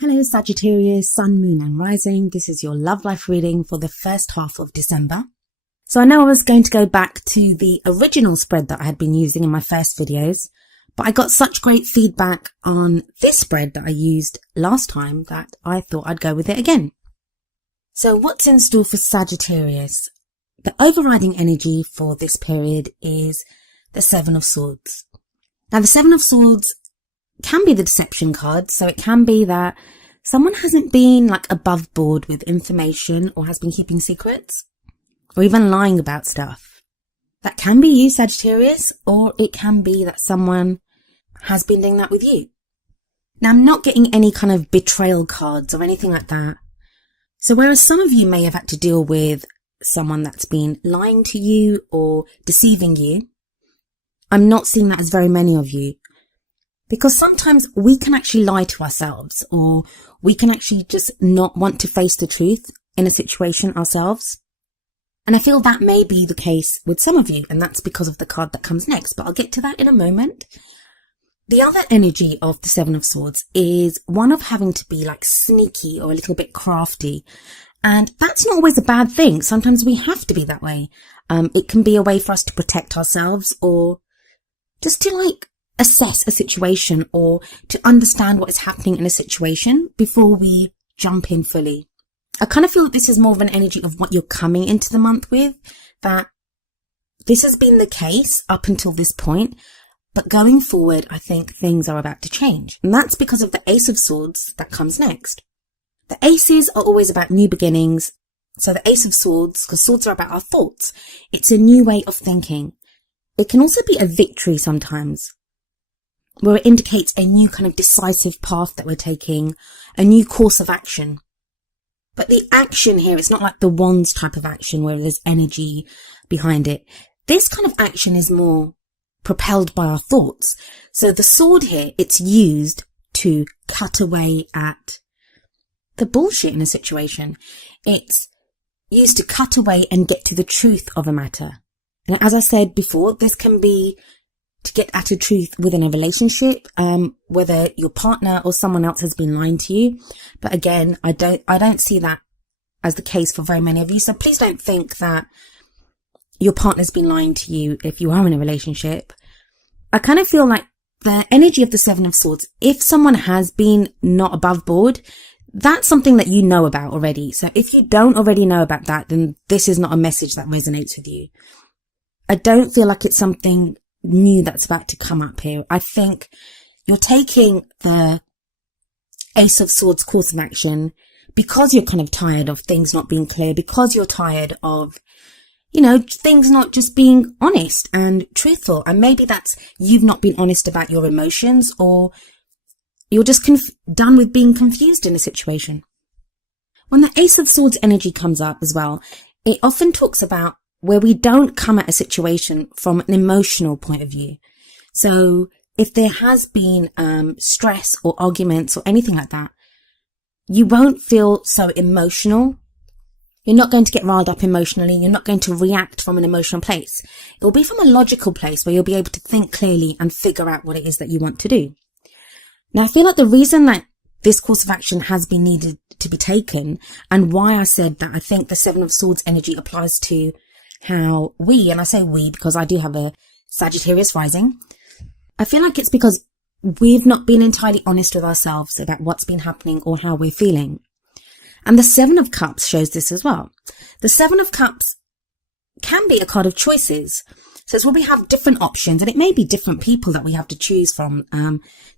Hello Sagittarius, Sun, Moon and Rising. This is your love life reading for the first half of December. So I know I was going to go back to the original spread that I had been using in my first videos, but I got such great feedback on this spread that I used last time that I thought I'd go with it again. So what's in store for Sagittarius? The overriding energy for this period is the Seven of Swords. Now the Seven of Swords can be the deception card, so it can be that someone hasn't been above board with information or has been keeping secrets or even lying about stuff. That can be you, Sagittarius, or it can be that someone has been doing that with you. Now I'm not getting any kind of betrayal cards or anything like that. So whereas some of you may have had to deal with someone that's been lying to you or deceiving you, I'm not seeing that as very many of you. Because sometimes we can actually lie to ourselves, or we can actually just not want to face the truth in a situation ourselves. And I feel that may be the case with some of you, and that's because of the card that comes next, but I'll get to that in a moment. The other energy of the Seven of Swords is one of having to be sneaky or a little bit crafty. And that's not always a bad thing. Sometimes we have to be that way. It can be a way for us to protect ourselves, or just to assess a situation, or to understand what is happening in a situation before we jump in fully. I kind of feel that this is more of an energy of what you're coming into the month with, that this has been the case up until this point, but going forward, I think things are about to change. And that's because of the Ace of Swords that comes next. The aces are always about new beginnings. So the Ace of Swords, because swords are about our thoughts, it's a new way of thinking. It can also be a victory sometimes, where it indicates a new kind of decisive path that we're taking, a new course of action. But the action here, it's not like the wands type of action where there's energy behind it. This kind of action is more propelled by our thoughts. So the sword here, it's used to cut away at the bullshit in a situation. It's used to cut away and get to the truth of a matter. And as I said before, this can be to get at a truth within a relationship, whether your partner or someone else has been lying to you. But again, I don't see that as the case for very many of you. So please don't think that your partner's been lying to you if you are in a relationship. I kind of feel like the energy of the Seven of Swords, if someone has been not above board, that's something that you know about already. So if you don't already know about that, then this is not a message that resonates with you. I don't feel like it's something new that's about to come up here. I think you're taking the Ace of Swords course of action because you're kind of tired of things not being clear, because you're tired of, things not just being honest and truthful. And maybe that's you've not been honest about your emotions, or you're just done with being confused in a situation. When the Ace of Swords energy comes up as well, it often talks about where we don't come at a situation from an emotional point of view. So if there has been stress or arguments or anything like that, you won't feel so emotional. You're not going to get riled up emotionally. You're not going to react from an emotional place. It will be from a logical place where you'll be able to think clearly and figure out what it is that you want to do. Now, I feel like the reason that this course of action has been needed to be taken, and why I said that I think the Seven of Swords energy applies to how we, and I say we because I do have a Sagittarius rising, I feel like it's because we've not been entirely honest with ourselves about what's been happening or how we're feeling. And the Seven of Cups shows this as well. The Seven of Cups can be a card of choices. So it's where we have different options, and it may be different people that we have to choose from.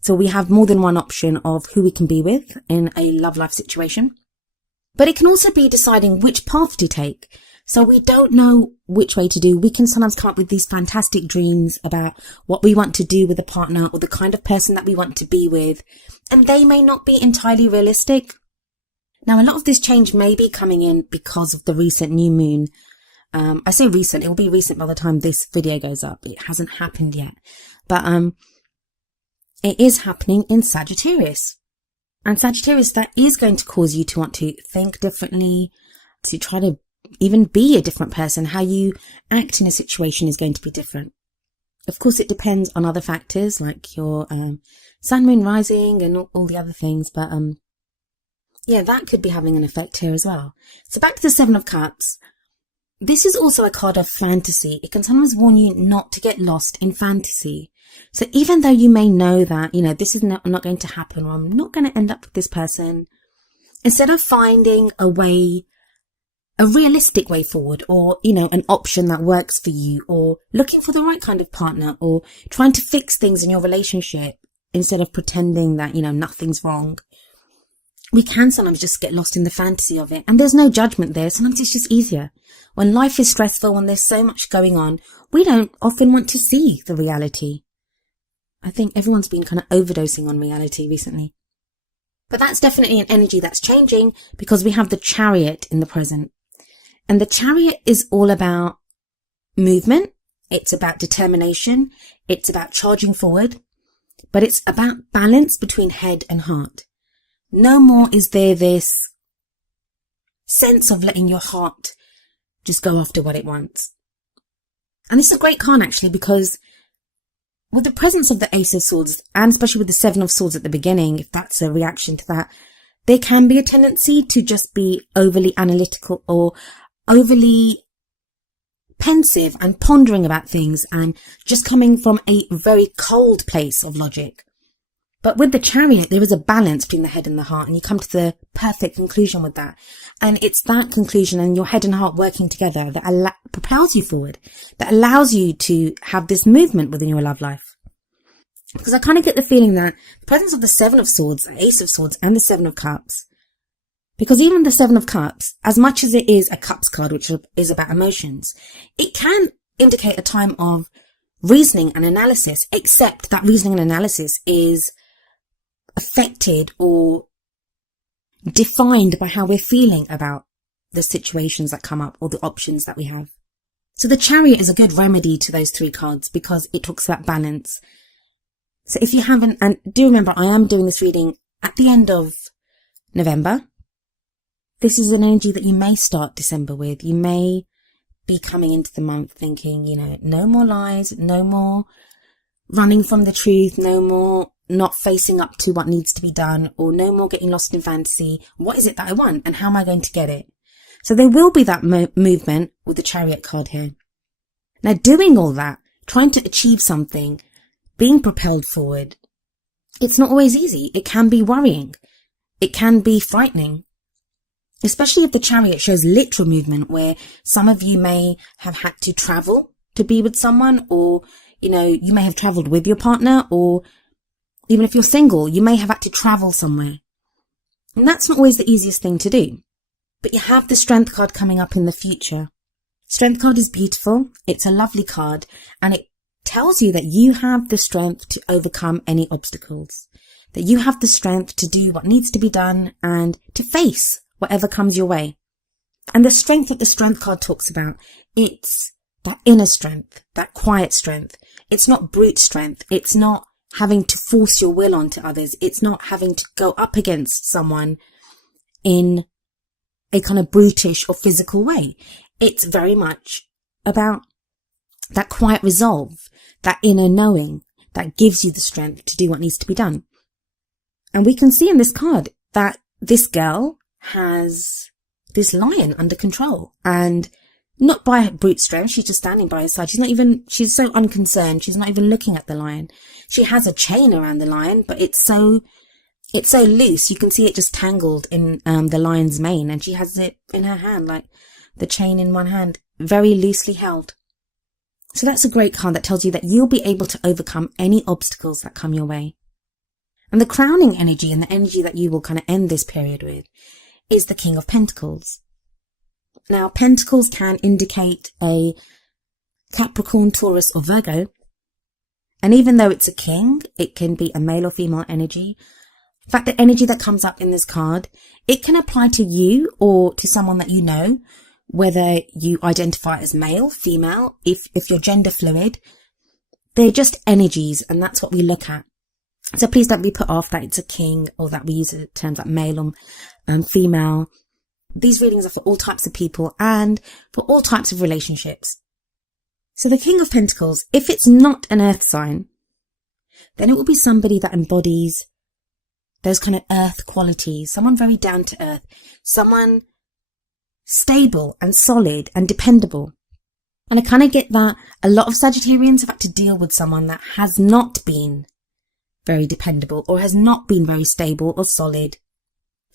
So we have more than one option of who we can be with in a love life situation. But it can also be deciding which path to take. So we don't know which way to do. We can sometimes come up with these fantastic dreams about what we want to do with a partner or the kind of person that we want to be with, and they may not be entirely realistic. Now, a lot of this change may be coming in because of the recent new moon. I say recent, it will be recent by the time this video goes up. It hasn't happened yet, but it is happening in Sagittarius. And Sagittarius, that is going to cause you to want to think differently, to try to even be a different person. How you act in a situation is going to be different. Of course, it depends on other factors like your sun, moon, rising and all the other things. But Yeah, that could be having an effect here as well. So back to the Seven of Cups. This is also a card of fantasy. It can sometimes warn you not to get lost in fantasy. So even though you may know that, this is not going to happen, or I'm not going to end up with this person, instead of finding a realistic way forward, or, an option that works for you, or looking for the right kind of partner, or trying to fix things in your relationship instead of pretending that, nothing's wrong, we can sometimes just get lost in the fantasy of it. And there's no judgment there. Sometimes it's just easier. When life is stressful, when there's so much going on, we don't often want to see the reality. I think everyone's been kind of overdosing on reality recently. But that's definitely an energy that's changing, because we have the Chariot in the present. And the Chariot is all about movement. It's about determination. It's about charging forward. But it's about balance between head and heart. No more is there this sense of letting your heart just go after what it wants. And this is a great card actually, because with the presence of the Ace of Swords, and especially with the Seven of Swords at the beginning, if that's a reaction to that, there can be a tendency to just be overly analytical or overly pensive and pondering about things, and just coming from a very cold place of logic. But with the Chariot, there is a balance between the head and the heart, and you come to the perfect conclusion with that. And it's that conclusion and your head and heart working together that propels you forward, that allows you to have this movement within your love life. Because I kind of get the feeling that the presence of the Seven of Swords, the Ace of Swords, and the Seven of Cups, because even the Seven of Cups, as much as it is a Cups card, which is about emotions, it can indicate a time of reasoning and analysis, except that reasoning and analysis is affected or defined by how we're feeling about the situations that come up or the options that we have. So the Chariot is a good remedy to those three cards, because it talks about balance. So if you haven't, and do remember, I am doing this reading at the end of November. This is an energy that you may start December with. You may be coming into the month thinking, no more lies, no more running from the truth, no more not facing up to what needs to be done, or no more getting lost in fantasy. What is it that I want, and how am I going to get it? So there will be that movement with the Chariot card here. Now, doing all that, trying to achieve something, being propelled forward, it's not always easy. It can be worrying. It can be frightening. Especially if the Chariot shows literal movement, where some of you may have had to travel to be with someone, or, you may have traveled with your partner, or even if you're single, you may have had to travel somewhere. And that's not always the easiest thing to do. But you have the Strength card coming up in the future. Strength card is beautiful. It's a lovely card, and it tells you that you have the strength to overcome any obstacles, that you have the strength to do what needs to be done and to face whatever comes your way. And the strength that the Strength card talks about, it's that inner strength, that quiet strength. It's not brute strength. It's not having to force your will onto others. It's not having to go up against someone in a kind of brutish or physical way. It's very much about that quiet resolve, that inner knowing that gives you the strength to do what needs to be done. And we can see in this card that this girl has this lion under control, and not by brute strength. She's just standing by his side. She's so unconcerned. She's not even looking at the lion. She has a chain around the lion, but it's so loose. You can see it just tangled in the lion's mane, and she has it in her hand, like the chain in one hand, very loosely held. So that's a great card that tells you that you'll be able to overcome any obstacles that come your way. And the crowning energy, and the energy that you will kind of end this period with, is the King of Pentacles. Now, Pentacles can indicate a Capricorn, Taurus, or Virgo. And even though it's a king, it can be a male or female energy. In fact, the energy that comes up in this card, it can apply to you or to someone that you know, whether you identify as male, female, if you're gender fluid. They're just energies, and that's what we look at. So please don't be put off that it's a king, or that we use terms like male or female. These readings are for all types of people and for all types of relationships. So the King of Pentacles, if it's not an earth sign, then it will be somebody that embodies those kind of earth qualities, someone very down to earth, someone stable and solid and dependable. And I kind of get that a lot of Sagittarians have had to deal with someone that has not been very dependable or has not been very stable or solid.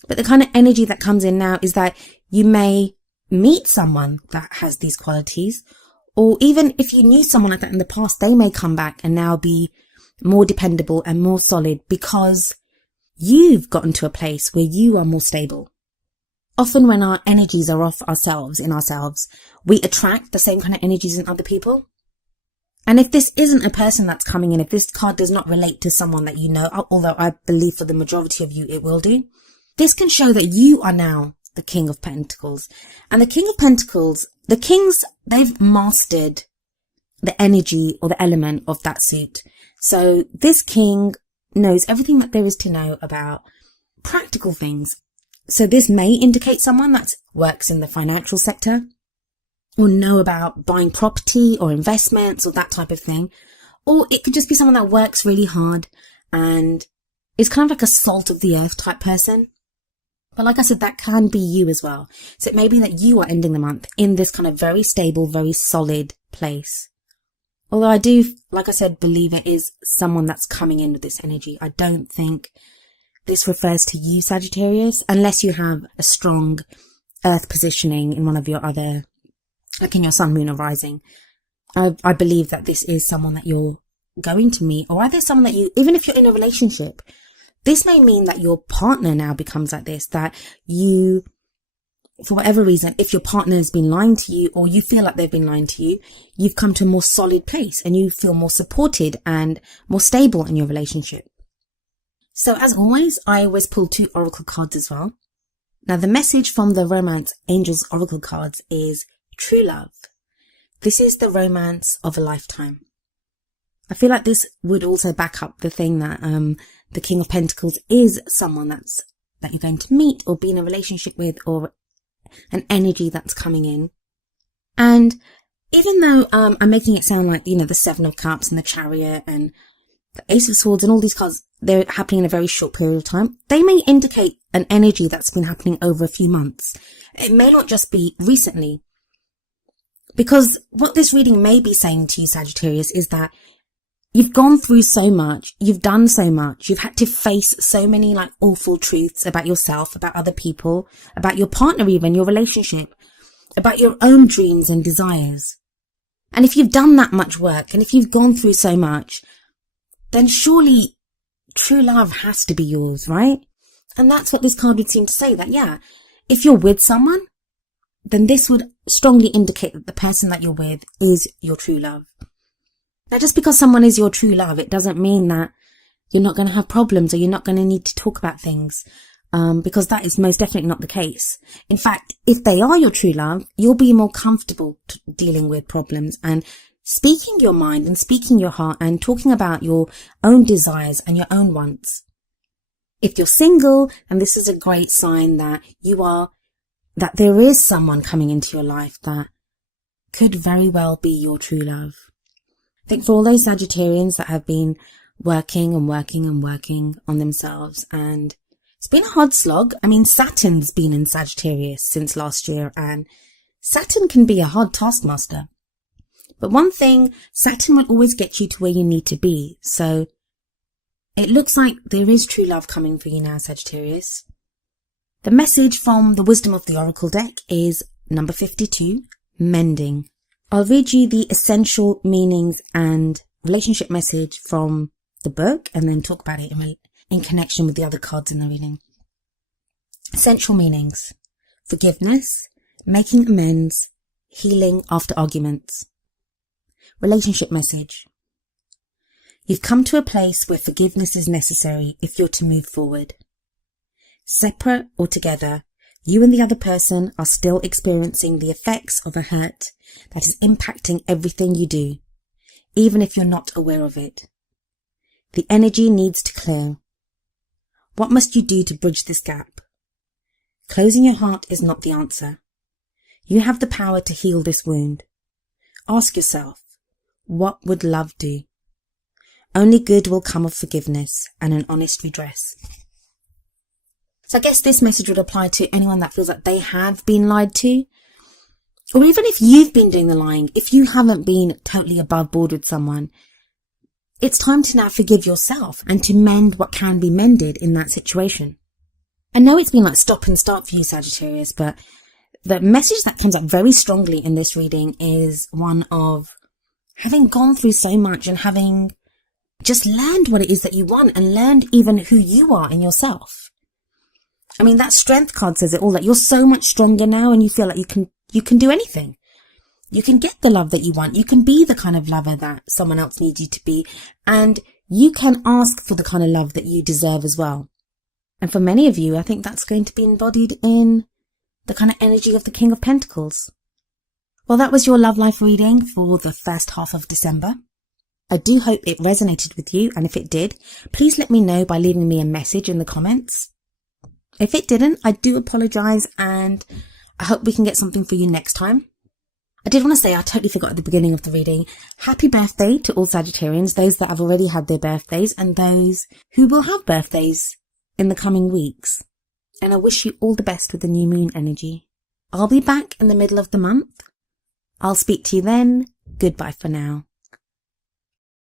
But the kind of energy that comes in now is that you may meet someone that has these qualities, or even if you knew someone like that in the past, they may come back and now be more dependable and more solid because you've gotten to a place where you are more stable. Often when our energies are off ourselves, we attract the same kind of energies in other people. And if this isn't a person that's coming in, if this card does not relate to someone that you know, although I believe for the majority of you it will do, this can show that you are now the King of Pentacles. And the King of Pentacles, the kings, they've mastered the energy or the element of that suit. So this king knows everything that there is to know about practical things. So this may indicate someone that works in the financial sector or know about buying property or investments or that type of thing. Or it could just be someone that works really hard and is kind of like a salt of the earth type person. But like I said, that can be you as well. So it may be that you are ending the month in this kind of very stable, very solid place. Although I do, like I said, believe it is someone that's coming in with this energy. I don't think this refers to you, Sagittarius, unless you have a strong earth positioning in one of your other, like in your sun, moon or rising. I believe that this is someone that you're going to meet, or either someone that you, even if you're in a relationship, this may mean that your partner now becomes like this, that you, for whatever reason, if your partner has been lying to you or you feel like they've been lying to you, you've come to a more solid place and you feel more supported and more stable in your relationship. So as always, I always pull 2 oracle cards as well. Now the message from the Romance Angels oracle cards is true love. This is the romance of a lifetime. I feel like this would also back up the thing that the King of Pentacles is someone that you're going to meet or be in a relationship with, or an energy that's coming in. And even though I'm making it sound like, the 7 of Cups and the Chariot and the Ace of Swords and all these cards, they're happening in a very short period of time, they may indicate an energy that's been happening over a few months. It may not just be recently. Because what this reading may be saying to you, Sagittarius, is that you've gone through so much, you've done so much, you've had to face so many awful truths about yourself, about other people, about your partner even, your relationship, about your own dreams and desires. And if you've done that much work, and if you've gone through so much, then surely true love has to be yours, right? And that's what this card would seem to say, that yeah, if you're with someone, then this would strongly indicate that the person that you're with is your true love. Now, just because someone is your true love, it doesn't mean that you're not going to have problems or you're not going to need to talk about things, because that is most definitely not the case. In fact, if they are your true love, you'll be more comfortable dealing with problems and speaking your mind and speaking your heart and talking about your own desires and your own wants. If you're single, and this is a great sign that that there is someone coming into your life that could very well be your true love. I think for all those Sagittarians that have been working on themselves, and it's been a hard slog. I mean, Saturn's been in Sagittarius since last year, and Saturn can be a hard taskmaster. But one thing, Saturn will always get you to where you need to be. So it looks like there is true love coming for you now, Sagittarius. The message from the Wisdom of the Oracle deck is number 52, mending. I'll read you the essential meanings and relationship message from the book and then talk about it in connection with the other cards in the reading. Essential meanings: forgiveness, making amends, healing after arguments. Relationship message: you've come to a place where forgiveness is necessary if you're to move forward. Separate or together, you and the other person are still experiencing the effects of a hurt that is impacting everything you do, even if you're not aware of it. The energy needs to clear. What must you do to bridge this gap? Closing your heart is not the answer. You have the power to heal this wound. Ask yourself, what would love do? Only good will come of forgiveness and an honest redress. So I guess this message would apply to anyone that feels like they have been lied to. Or even if you've been doing the lying, if you haven't been totally above board with someone, it's time to now forgive yourself and to mend what can be mended in that situation. I know it's been like stop and start for you, Sagittarius, but the message that comes up very strongly in this reading is one of having gone through so much and having just learned what it is that you want and learned even who you are in yourself. I mean, that strength card says it all, that you're so much stronger now and you feel like you can do anything. You can get the love that you want. You can be the kind of lover that someone else needs you to be. And you can ask for the kind of love that you deserve as well. And for many of you, I think that's going to be embodied in the kind of energy of the King of Pentacles. Well, that was your love life reading for the first half of December. I do hope it resonated with you. And if it did, please let me know by leaving me a message in the comments. If it didn't, I do apologize and I hope we can get something for you next time. I did want to say, I totally forgot at the beginning of the reading, happy birthday to all Sagittarians, those that have already had their birthdays and those who will have birthdays in the coming weeks. And I wish you all the best with the new moon energy. I'll be back in the middle of the month. I'll speak to you then. Goodbye for now.